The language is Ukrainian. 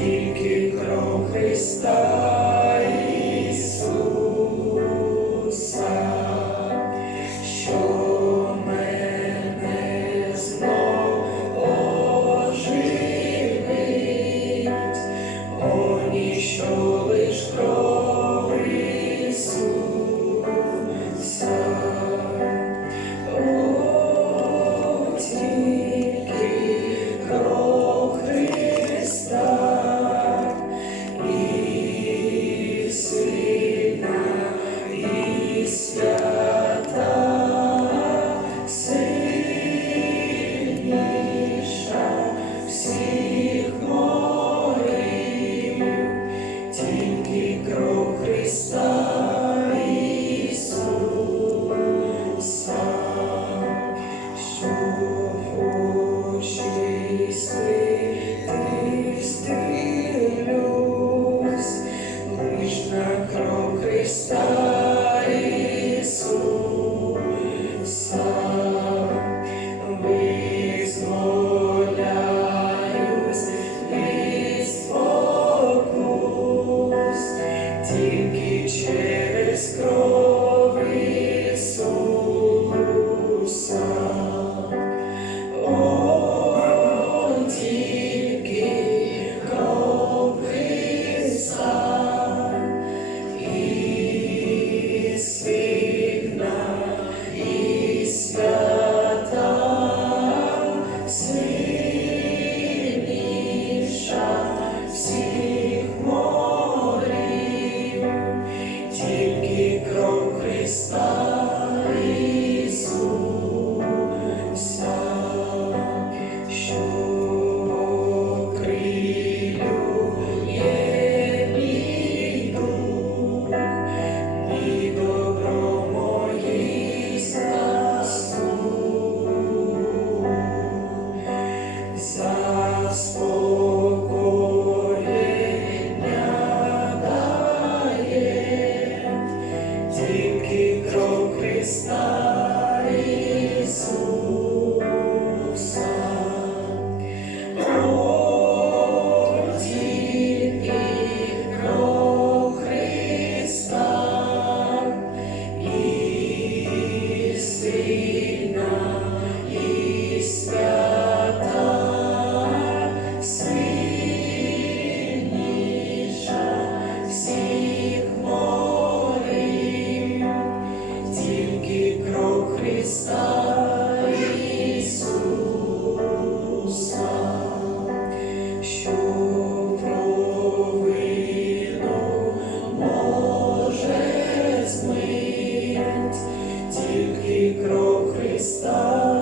тільки кров Христа. Take each day. Тільки кров Христа. кров Христа.